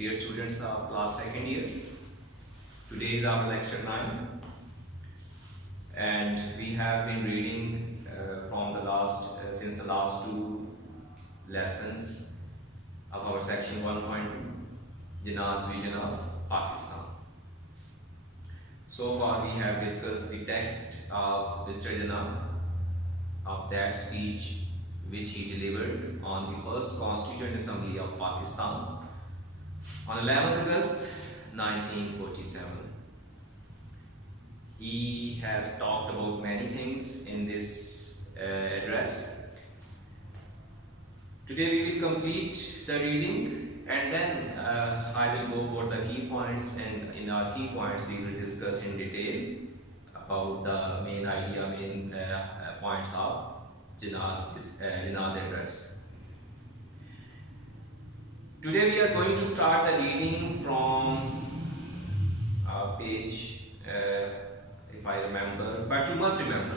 Dear students of class second year, today is our lecture time, and we have been reading from the last since the last two lessons of our section 1.2, Jinnah's vision of Pakistan. So far we have discussed the text of Mr. Jinnah of that speech which he delivered on the first Constituent Assembly of Pakistan on 11th August 1947. He has talked about many things in this address. Today we will complete the reading, and then I will go for the key points, and in our key points we will discuss in detail about the main idea, main points of Jinnah's address. Today we are going to start the reading from page, if I remember, but you must remember.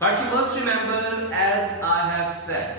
But you must remember, as I have said,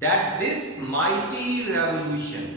that this mighty revolution,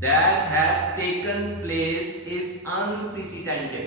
that has taken place is unprecedented,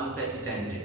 unprecedented,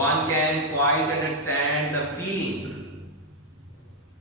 One can quite understand the feeling,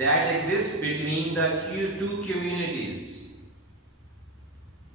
that exist between the two communities,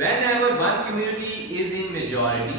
Whenever one community is in majority,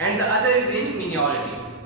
and the other is in minority,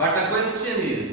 But the question is,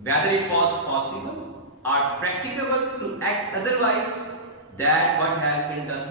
whether it was possible or practicable to act otherwise than what has been done.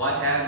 what has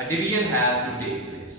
A division has to take place.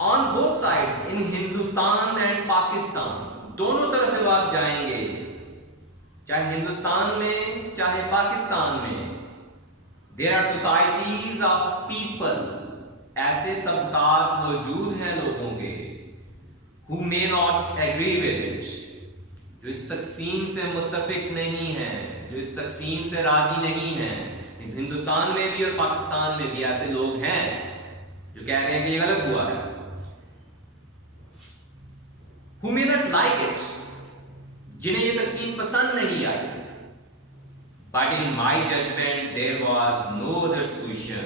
On both both sides in Hindustan and Pakistan, دونوں طرف جب آپ جائیں گے، چاہے ہندوستان میں چاہے پاکستان میں، there are societies of people، ایسے طبقات موجود ہیں لوگوں کے who may not agree with it، جو اس تقسیم سے متفق نہیں ہیں، جو اس تقسیم سے راضی نہیں ہیں۔ ہندوستان میں بھی اور پاکستان میں بھی ایسے لوگ ہیں جو کہہ رہے ہیں کہ یہ غلط ہوا ہے، who may not like it، جنہیں یہ تقسیم پسند نہیں آئی۔ But in my judgment there was no other solution،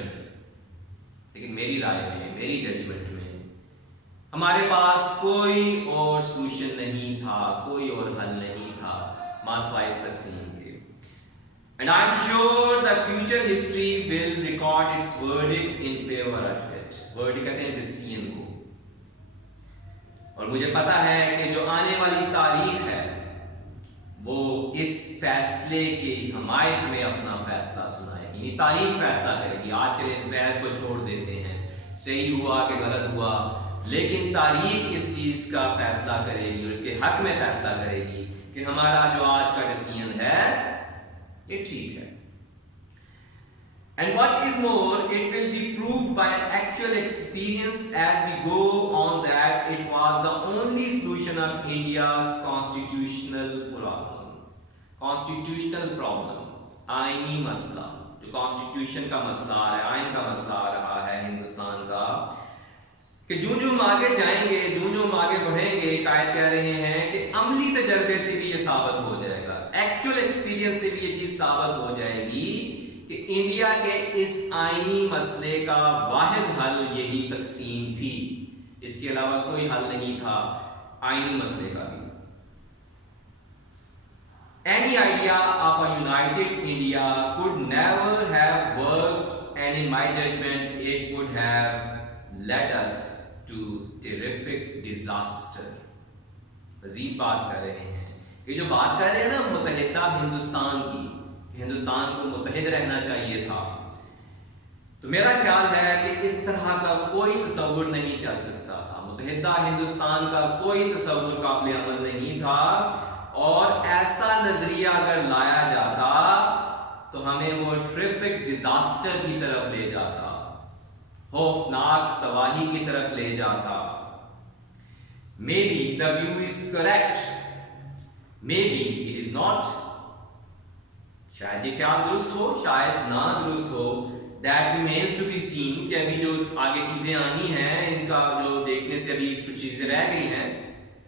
لیکن میری رائے میں، میری ججمنٹ میں ہمارے پاس کوئی اور سولوشن نہیں تھا، کوئی اور حل نہیں تھا ماسوائے اس تقسیم کے۔ And I'm sure that future history will record its verdict in favor of it۔ verdict کہتے ہیں ڈیسیژن کو، اور مجھے پتا ہے کہ جو آنے والی تاریخ ہے وہ اس فیصلے کی حمایت میں اپنا فیصلہ سنائے گی، یعنی تاریخ فیصلہ کرے گی۔ آج چلے اس بحث کو چھوڑ دیتے ہیں، صحیح ہوا کہ غلط ہوا، لیکن تاریخ اس چیز کا فیصلہ کرے گی اور اس کے حق میں فیصلہ کرے گی کہ ہمارا جو آج کا ڈیسیژن ہے یہ ٹھیک ہے۔ And what is more, it will be proved by actual experience as we go on that it was the only solution of India's constitutional problem، آئینی مسئلہ، جو کانسٹیٹیوشن کا مسئلہ آ رہا ہے، آئین کا مسئلہ آ رہا ہے ہندوستان کا، کہ جو ہم آگے جائیں گے، جو ہم آگے بڑھیں گے، قائد کہہ رہے ہیں کہ عملی تجربے سے بھی یہ ثابت ہو جائے گا، ایکچوئل ایکسپیرینس سے بھی یہ چیز ثابت ہو جائے گی کہ انڈیا کے اس آئینی مسئلے کا واحد حل یہی تقسیم تھی، اس کے علاوہ کوئی حل نہیں تھا آئینی مسئلے کا بھی۔ Any idea of a united India could never have worked, and in my judgment it would have led us to terrific disaster۔ مزید بات کر رہے ہیں، یہ جو بات کر رہے ہیں نا متحدہ ہندوستان کی، ہندوستان کو متحد رہنا چاہیے تھا، تو میرا خیال ہے کہ اس طرح کا کوئی تصور نہیں چل سکتا تھا، متحدہ ہندوستان کا کوئی تصور قابل عمل نہیں تھا، اور ایسا نظریہ اگر لایا جاتا تو ہمیں وہ ٹریفک ڈیزاسٹر کی طرف لے جاتا، خوفناک تباہی کی طرف لے جاتا۔ Maybe the view is correct, maybe it is not، شاید یہ خیال درست ہو، شاید نہ درست ہو، that remains to be seen، کہ ابھی جو آگے چیزیں آنی ہیں ان کا جو دیکھنے سے ابھی کچھ چیزیں رہ گئی ہیں،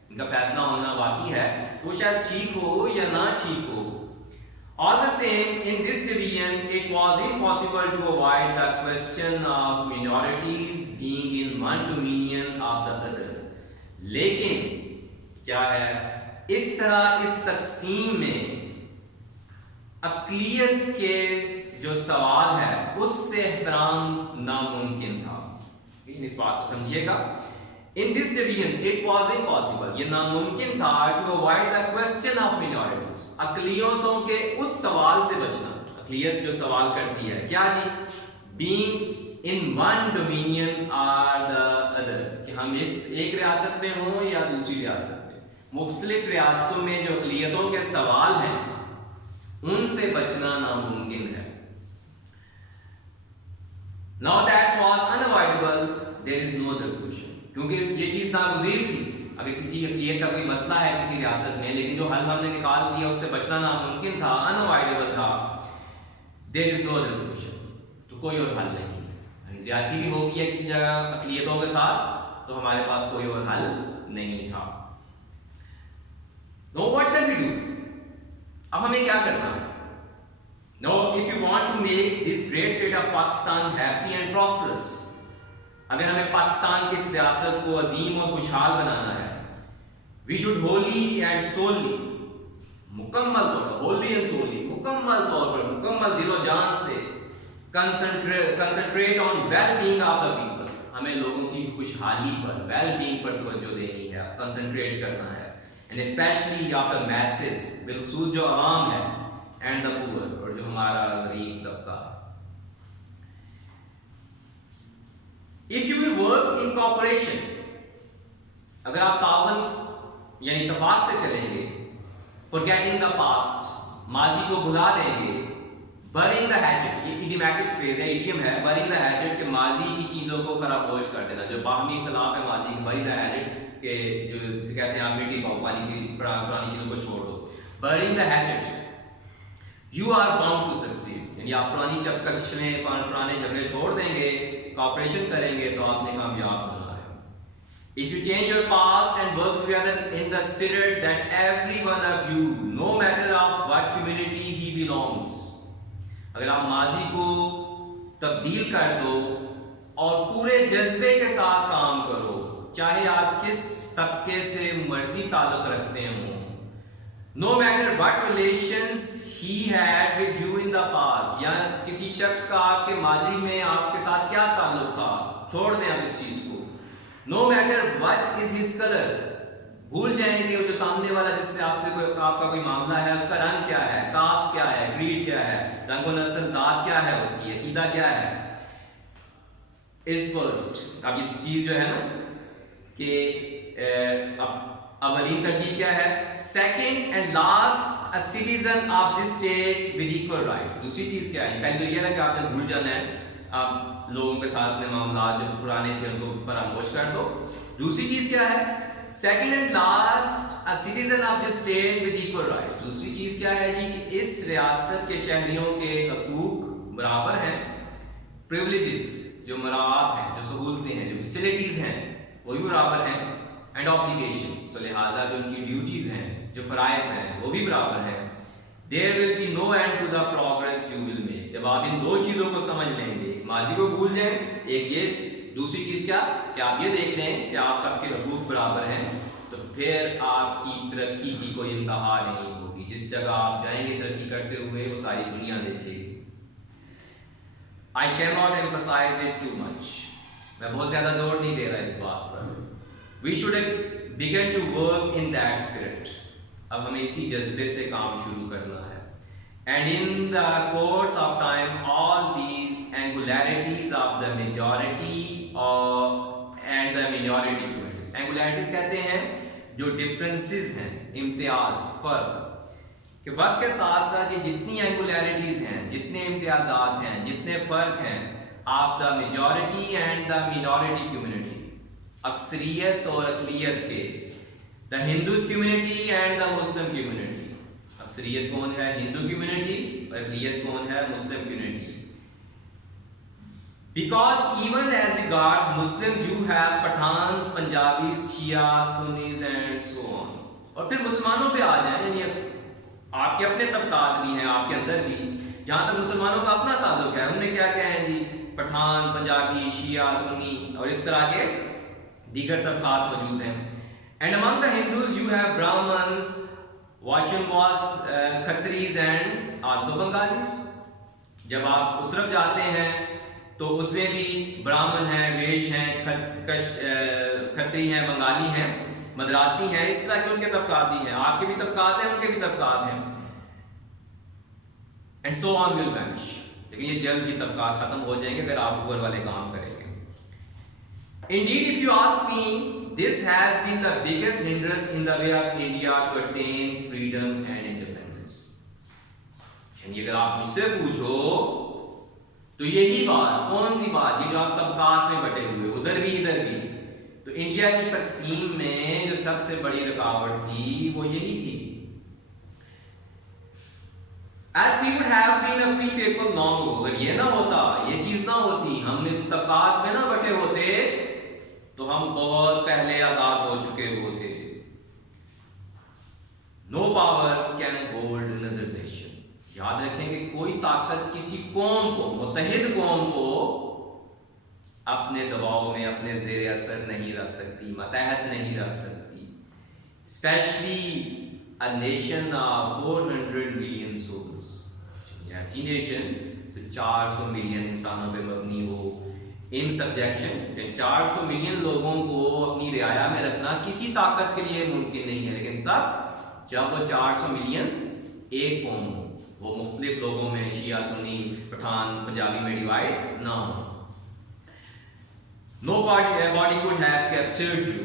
ان کا فیصلہ ہونا باقی ہے، وہ شاید ٹھیک ہو یا نہ ٹھیک ہو۔ All the same, in this division, it was impossible to avoid the question of minorities being in one dominion of the other۔ لیکن کیا ہے، اس طرح اس تقسیم میں اقلیت کے جو سوال ہے اس سے احترام ناممکن تھا۔ اس بات کو سمجھیے گا، in this division it was impossible، یہ ناممکن تھا to avoid the question of minorities، اقلیتوں کے اس سوال سے بچنا۔ اقلیت جو سوال کرتی ہے کیا جی، being in one dominion or the other، کہ ہم اس ایک ریاست میں ہوں یا دوسری ریاست میں، مختلف ریاستوں میں جو اقلیتوں کے سوال ہیں ان سے بچنا ناممکن ہے۔ Now that was unavoidable، there is no other solution، کیونکہ یہ چیز ناگزیر تھی۔ اگر کسی اقلیت کا کوئی مسئلہ ہے کسی ریاست میں، لیکن جو حل ہم نے نکال دیا اس سے بچنا ناممکن تھا، unavoidable تھا، there is no other solution، تو کوئی اور حل نہیں ہے۔ زیادتی بھی ہوگی ہے کسی جگہ اقلیتوں کے ساتھ تو ہمارے پاس کوئی اور حل نہیں تھا۔ Now what shall we do؟ اب ہمیں کیا کرنا ہے؟ Now if you want to make this great state of Pakistan happy and prosperous، اگر ہمیں پاکستان کی اس ریاست کو عظیم اور خوشحال بنانا ہے، we should wholly and solely، مکمل طور پر wholly and solely، مکمل طور پر مکمل دل و جان سے concentrate on well-being of the people، ہمیں لوگوں کی خوشحالی پر، well-being پر توجہ دینی ہے، concentrate کرنا ہے، and especially of the masses، بالخصوص جو عوام ہے، and the poor، اور جو ہمارا غریب طبقہ۔ If you will work in cooperation اگر آپ تعاون یعنی اتفاق سے چلیں گے، forgetting the past، ماضی کو بھلا دیں گے، burning the hatchet، یہ ایڈیمیٹک فریز ہے، ایڈیم ہے، burning the hatchet کہ ماضی کی چیزوں کو فراموش کر دینا، جو باہمی اختلاف ہے ماضی کی، burning the hatchet کہ جو جسے کہتے ہیں آپ مٹی پاؤ، پانی کی پرانی چیزوں کو چھوڑ دو، burning the hatchet، you are bound to succeed، یعنی آپ پرانی چپکشیں پرانے جھگڑے چھوڑ دیں گے، کوآپریشن کریں گے تو آپ نے کامیاب ہونا ہے۔ If you change your past and work together in the spirit that every one of you, no matter of what community he belongs، اگر آپ ماضی کو تبدیل کر دو اور پورے جذبے کے ساتھ کام کرو، چاہے آپ کس طبقے سے مرضی تعلق رکھتے ہوں، no matter what relations he had with you in the past، یا کسی شخص کا آپ کے ماضی میں آپ کے ساتھ کیا تعلق تھا، چھوڑ دیں آپ اس چیز کو، no matter what is his color، بھول جائیں گے وہ جو سامنے والا جس سے آپ کا کوئی معاملہ ہے اس کا رنگ کیا ہے، کاسٹ کیا ہے، کریڈ کیا ہے، رنگ و نسل، ذات کیا ہے، اس کی عقیدہ کیا ہے، is first۔ اب اس چیز جو ہے نا کہ اولین ترجیح کیا ہے، second and last, a citizen of this state with equal rights۔ دوسری چیز کیا ہے، پہلے تو یہ ہے کہ آپ نے بھول جانا ہے، آپ لوگوں کے ساتھ میں معاملات جو پرانے تھے ان کو فراموش کر دو۔ دوسری چیز کیا ہے، second and last, a citizen of this state with equal rights۔ دوسری چیز کیا ہے جی کہ اس ریاست کے شہریوں کے حقوق برابر ہیں، پریولیجز جو مراعات ہیں، جو سہولتیں ہیں، جو فیسلٹیز ہیں وہ بھی برابر ہیں، اینڈ آبلیگیشنز تو لہٰذا جو ان کی ڈیوٹیز ہیں، جو فرائض ہیں وہ بھی برابر ہیں۔ There will be no end to the progress you will make۔ جب آپ ان دو چیزوں کو سمجھ لیں گے، ماضی کو بھول جائیں، ایک یہ، دوسری چیز کیا کہ آپ یہ دیکھ لیں کہ آپ سب کے حقوق برابر ہیں، تو پھر آپ کی ترقی کی کوئی انتہا نہیں ہوگی۔ جس جگہ آپ جائیں گے ترقی کرتے ہوئے وہ ساری دنیا دیکھے گی۔ I cannot emphasize it too much۔ میں بہت زیادہ زور نہیں دے رہا اس بات پر۔ We should begin to work in that spirit۔ اب ہمیں اسی جذبے سے کام شروع کرنا ہے۔ And in the course of time, all these angularities of the majority and the minority communities، angularities کہتے ہیں جو differences ہیں، امتیاز، فرق، کہ وقت کے ساتھ ساتھ یہ جتنی اینگولیرٹیز ہیں، جتنے امتیازات ہیں، جتنے فرق ہیں، آپ the majority and the minority community, اکثریت اور اقلیت کے، the Hindus community and the Muslim community, اکثریت کون ہے، ہندو کمیونٹی، اور اقلیت کون ہے، مسلم community. Because even as regards Muslims you have Pathans, Punjabis, Shias, Sunnis and so on۔ اور پھر مسلمانوں پہ آ جائیں، یعنی آپ کے اپنے طبقات بھی ہیں، آپ کے اندر بھی، جہاں تک مسلمانوں کا اپنا تعلق ہے، ان میں کیا کیا ہیں جی، پٹھان، پنجابی، شیعہ، سنی اور اس طرح کے دیگر طبقات موجود ہیں۔ And among the Hindus you have Brahmins، Vaishyas، Khatris and also Bengalis۔ جب آپ اس طرف جاتے ہیں تو اس میں بھی برہمن ہیں، ویش ہیں، کھتری ہیں، بنگالی ہیں، مدراسی ہیں، اس طرح کے ان کے طبقات بھی ہیں، آپ کے بھی طبقات ہیں، ان کے بھی طبقات ہیں، and so on will vanish۔ لیکن یہ جلد ہی طبقات ختم ہو جائیں گے اگر آپ اوپر والے کام کریں گے۔ Indeed, if you ask me, this has been the biggest hindrance in the way of India to attain freedom and independence۔ یعنی اگر آپ مجھ سے پوچھو تو یہی بات، کون سی بات، یہ جو آپ طبقات میں بٹے ہوئے، ادھر بھی ادھر بھی، تو انڈیا کی تقسیم میں جو سب سے بڑی رکاوٹ تھی وہ یہی تھی۔ As we would have been a free people long ago، اگر یہ نہ ہوتا، یہ چیز نہ ہوتی، ہم نے طبقات میں نہ بٹے ہوتے تو ہم بہت پہلے آزاد ہو چکے ہوتے۔ No power can hold another nation۔ یاد رکھیں کہ کوئی طاقت کسی قوم کو، متحد قوم کو اپنے دباؤ میں، اپنے زیر اثر نہیں رکھ سکتی، متحد نہیں رکھ سکتی۔ Especially a nation of 400 million souls، ایسی نیشن جو 400 ملین انسانوں پہ مبنی ہو، ان سبجیکشن، 400 ملین لوگوں کو اپنی رعایا میں رکھنا کسی طاقت کے لیے ممکن نہیں ہے، لیکن تب جب وہ 400 ملین ایک قوم ہو، وہ مختلف لوگوں میں، شیعہ، سنی، پٹھان، پنجابی میں ڈیوائڈ نہ ہو۔ No body could have captured you۔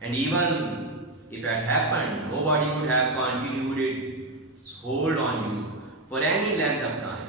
And even if it happened, nobody could have continued its hold on you for any length of time.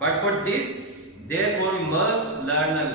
But for this, therefore we must learn a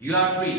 You are free.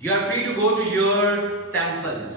You are free to go to your temples.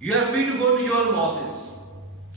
You are free to go to your mosques.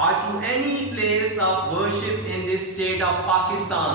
Or to any place of worship in this state of Pakistan.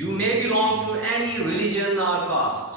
You may belong to any religion or caste.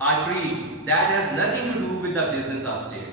I creed that has nothing to do with the business of state.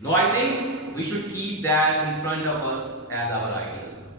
No, I think we should keep that in front of us as our ideal.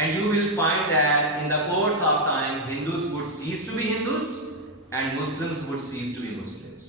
And you will find that in the course of time, Hindus would cease to be Hindus and Muslims would cease to be Muslims.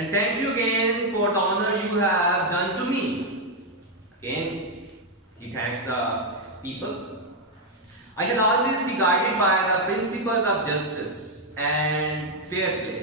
And thank you again for the honor you have done to me. Again, he thanks the people. I shall always be guided by the principles of justice and fair play.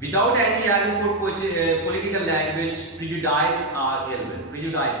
Without any, as in political language, prejudice or ill will. Prejudice,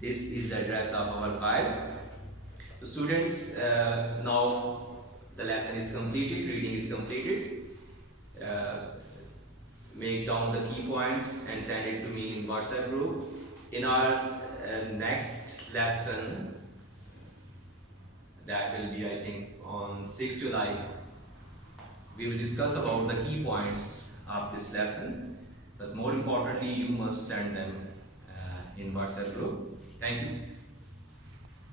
This is the address of our file. So students, now the lesson is completed, reading is completed. Make down the key points and send it to me in WhatsApp group. In our next lesson, that will be I think on 6th July, we will discuss about the key points of this lesson. But more importantly, you must send them in WhatsApp group. Thank you.